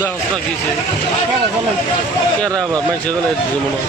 না কিসে কেরা আবার মাইসে গেলে মনে হয়।